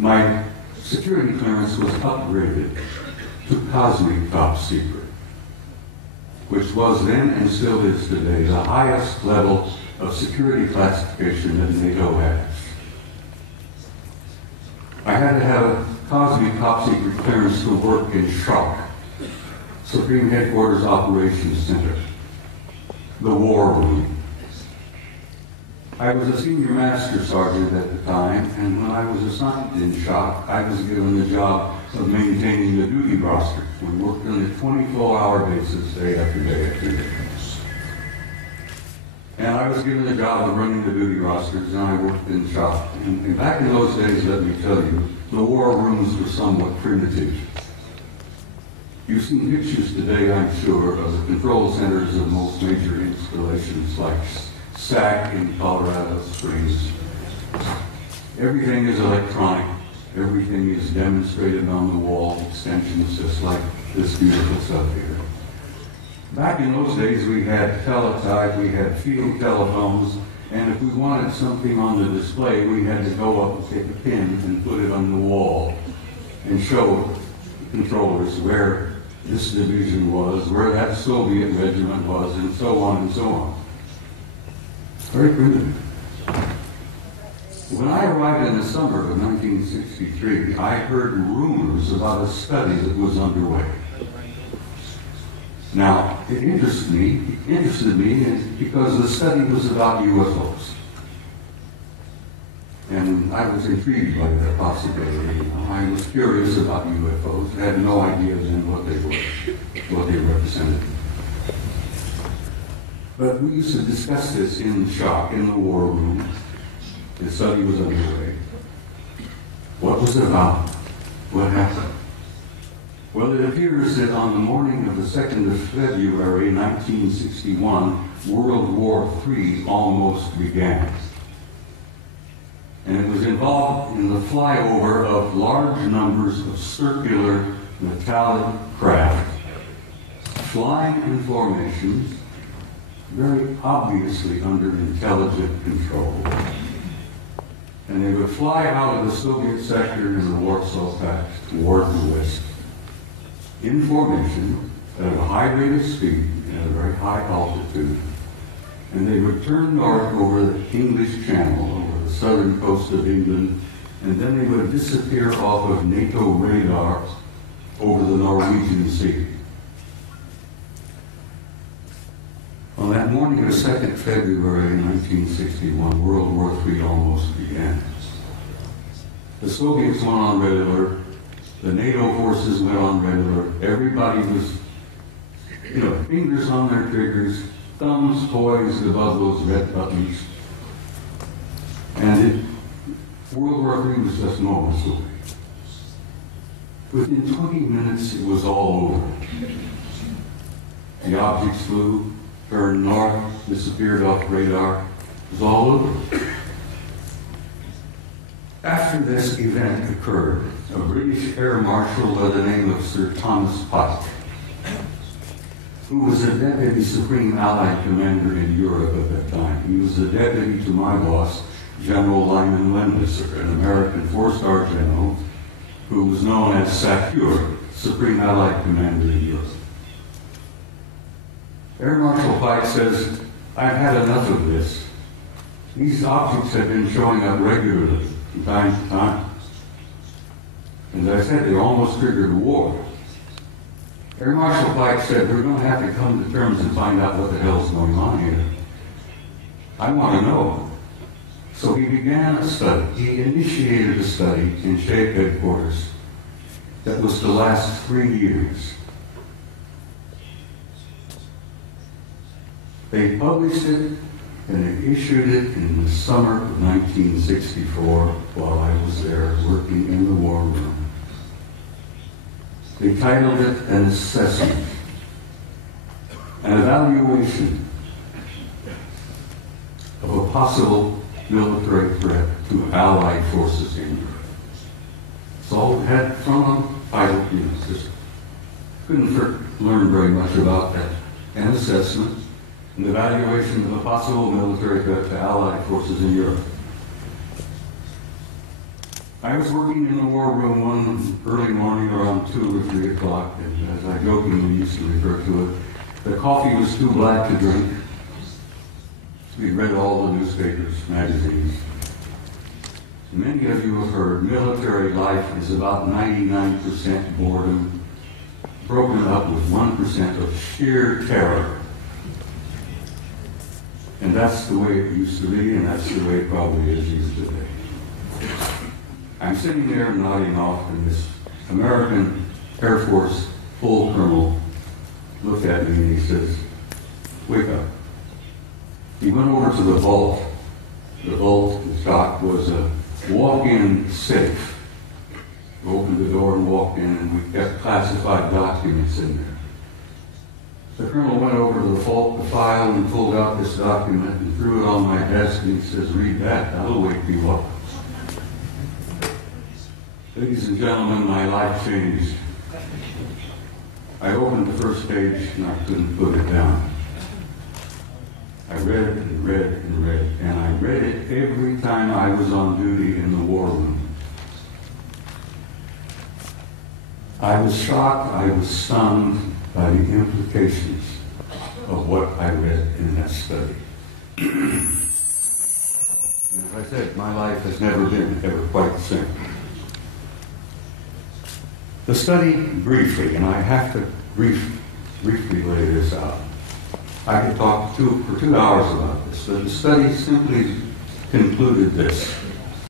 my security clearance was upgraded to cosmic top secret, which was then and still is today the highest level of security classification that NATO has. I had to have a cosmic top secret clearance to work in SHOC, Supreme Headquarters Operations Center, the War Room. I was a senior master sergeant at the time, and when I was assigned in SHOC, I was given the job of maintaining the duty roster. We worked on a 24-hour basis, day after day after day. And I was given the job of running the duty rosters, and I worked in SHOC. And back in those days, let me tell you, the war rooms were somewhat primitive. You've seen pictures today, I'm sure, of the control centers of most major installations like SAC in Colorado Springs. Everything is electronic. Everything is demonstrated on the wall, extensions just like this beautiful stuff here. Back in those days, we had teletype, we had field telephones, and if we wanted something on the display, we had to go up and take a pin and put it on the wall and show controllers where this division was, where that Soviet regiment was, and so on and so on. Very primitive. When I arrived in the summer of 1963, I heard rumors about a study that was underway. Now, it interested me because the study was about UFOs. And I was intrigued by that possibility. I was curious about UFOs. I had no idea then what they were, what they represented. But we used to discuss this in SHOC, in the war room. The study was underway. What was it about? What happened? Well, it appears that on the morning of the 2nd of February, 1961, World War III almost began. And it was involved in the flyover of large numbers of circular metallic craft, flying in formations, very obviously under intelligent control. And they would fly out of the Soviet sector in the Warsaw Pact toward the west, in formation, at a high rate of speed, at a very high altitude. And they would turn north over the English Channel, over the southern coast of England, and then they would disappear off of NATO radar over the Norwegian Sea. On that morning of 2nd February 1961, World War III almost began. The Soviets went on red alert. The NATO forces went on red alert. Everybody was, fingers on their triggers, thumbs poised above those red buttons. And World War III was just moments away. Within 20 minutes, it was all over. The objects flew, turned north, disappeared off radar. It was all over. After this event occurred, a British Air Marshal by the name of Sir Thomas Pike, who was a Deputy Supreme Allied Commander in Europe at that time. He was the deputy to my boss, General Lyman Lendisser, an American four-star general who was known as SACEUR, Supreme Allied Commander in Europe. Air Marshal Pike says, "I've had enough of this. These objects have been showing up regularly from time to time. As I said, they almost triggered a war." Air Marshal Pike said, "We're going to have to come to terms and find out what the hell's going on here. I want to know." So he began a study. He initiated a study in SHAPE headquarters that was to last 3 years. They published it and they issued it in the summer of 1964 while I was there working in the war room. They titled it An Assessment, an evaluation of a possible military threat to Allied forces in Europe. So it had from them title, just couldn't learn very much about that. An assessment, an evaluation of a possible military threat to Allied forces in Europe. I was working in the war room one early morning around 2 or 3 o'clock, and as I jokingly used to refer to it, the coffee was too black to drink. We read all the newspapers, magazines. Many of you have heard military life is about 99% boredom, broken up with 1% of sheer terror. And that's the way it used to be, and that's the way it probably is used today. I'm sitting there nodding off, and this American Air Force full colonel looked at me and he says, "Wake up." He went over to the vault. The vault, the shop, was a walk-in safe. We opened the door and walked in, and we kept classified documents in there. The colonel went over to the vault, the file, and pulled out this document and threw it on my desk, and he says, "Read that, that'll wake you up." Ladies and gentlemen, my life changed. I opened the first page and I couldn't put it down. I read and read and read, and I read it every time I was on duty in the war room. I was shocked, I was stunned by the implications of what I read in that study. And as I said, my life has never been ever quite the same. The study, briefly, and I have to briefly lay this out. I could talk for 2 hours about this, but the study simply concluded this.